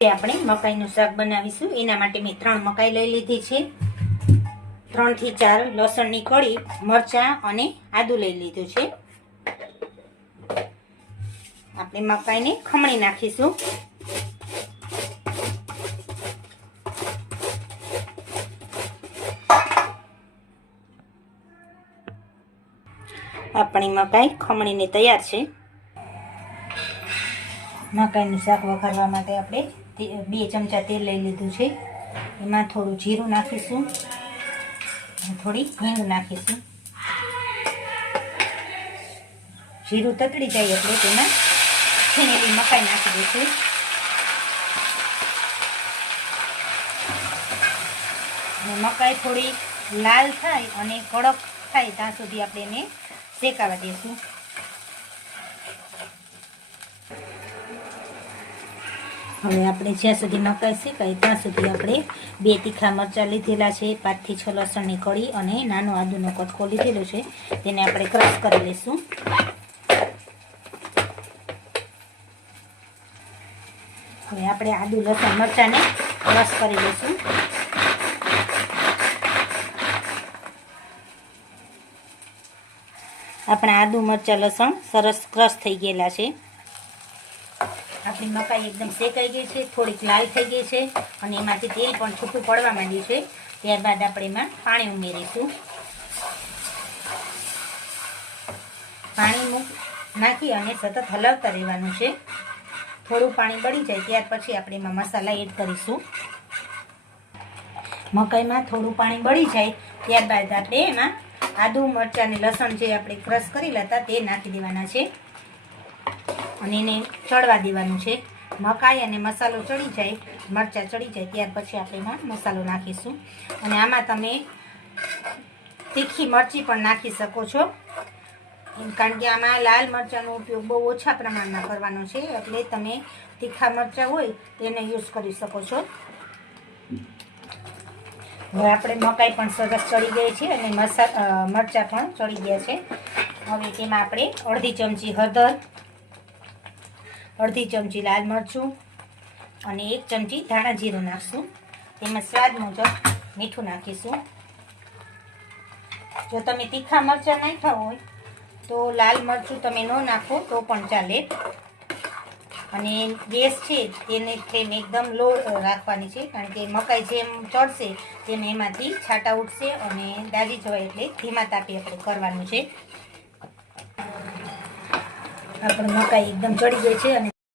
આપણે મકાઈનું શાક બનાવીશું એના માટે મેં 3 મકાઈ લઈ લીધી છે, 3 થી 4 લસણની કળી, મરચાં અને આદુ લઈ લીધું છે. આપણે મકાઈને ખમણી નાખીશું. આપણી મકાઈ ખમણીને તૈયાર છે. મકાઈનું શાક વઘારવા માટે આપણે 2 ચમચા તેલ લઈ લીધું છે. એમાં થોડું જીરું નાખીશું, થોડી હિંગ નાખીશું. જીરું તતડી જાય એટલે તેમાં છીણેલી મકાઈ નાખી દઈશું. મકાઈ થોડી લાલ થાય અને કડક થાય ત્યાં સુધી આપણે એને શેકાવા દઈશું. હવે આપણે જ્યાં સુધી મકાઈ શેકાય ત્યાં સુધી આપણે 2 તીખા મરચાં લીધેલા છે, 5 થી 6 લસણની કળી અને નાનો આદુનો કટકો લીધેલો છે. તેને આપણે ક્રશ કરી લઈશું. હવે આપણે આદુ લસણ મરચાંને ક્રશ કરી લઈશું. આપણા આદુ મરચાં લસણ સરસ ક્રશ થઈ ગયેલા છે. આપણી મકાઈ એકદમ શેકાઈ ગઈ છે, થોડીક લાલ થઈ ગઈ છે અને એમાંથી તેલ પણ છૂટું પડવા માંડ્યું છે. ત્યારબાદ આપણે એમાં પાણી ઉમેરીશું. પાણી નાખી અને સતત હલાવતા રહેવાનું છે. થોડું પાણી બળી જાય ત્યાર પછી આપણે એમાં મસાલા એડ કરીશું. મકાઈમાં થોડું પાણી બળી જાય ત્યારબાદ આપણે એમાં આદુ મરચાં અને લસણ જે આપણે ક્રશ કરેલા હતા તે નાખી દેવાના છે અને એને ચડવા દેવાનું છે. મકાઈ અને મસાલો ચડી જાય, મરચાં ચડી જાય ત્યાર પછી આપણે એમાં મસાલો નાખીશું. અને આમાં તમે તીખી મરચી પણ નાખી શકો છો, કારણ કે આમાં લાલ મરચાંનો ઉપયોગ બહુ ઓછા પ્રમાણમાં કરવાનો છે, એટલે તમે તીખા મરચાં હોય તેને યુઝ કરી શકો છો. હવે આપણે મકાઈ પણ સરસ ચડી ગઈ છે અને મરચાં પણ ચડી ગયા છે. હવે તેમાં આપણે અડધી ચમચી હળદર, અડધી ચમચી લાલ મરચું અને 1 ચમચી ધાણા જીરું નાખશું. તેમાં સ્વાદ મુજબ મીઠું નાખીશું. જો તમે તીખા મરચાં નાખ્યા હોય તો લાલ મરચું તમે ન નાખો તો પણ ચાલે. અને ગેસ છે તેને ફ્લેમ એકદમ લો રાખવાની છે, કારણ કે મકાઈ જેમ ચડશે તેમ એમાંથી છાંટા ઉઠશે અને દાજી જવાય, એટલે ધીમા તાપે આપણે કરવાનું છે. આપણે મકાઈ એકદમ ચડી ગઈ છે અને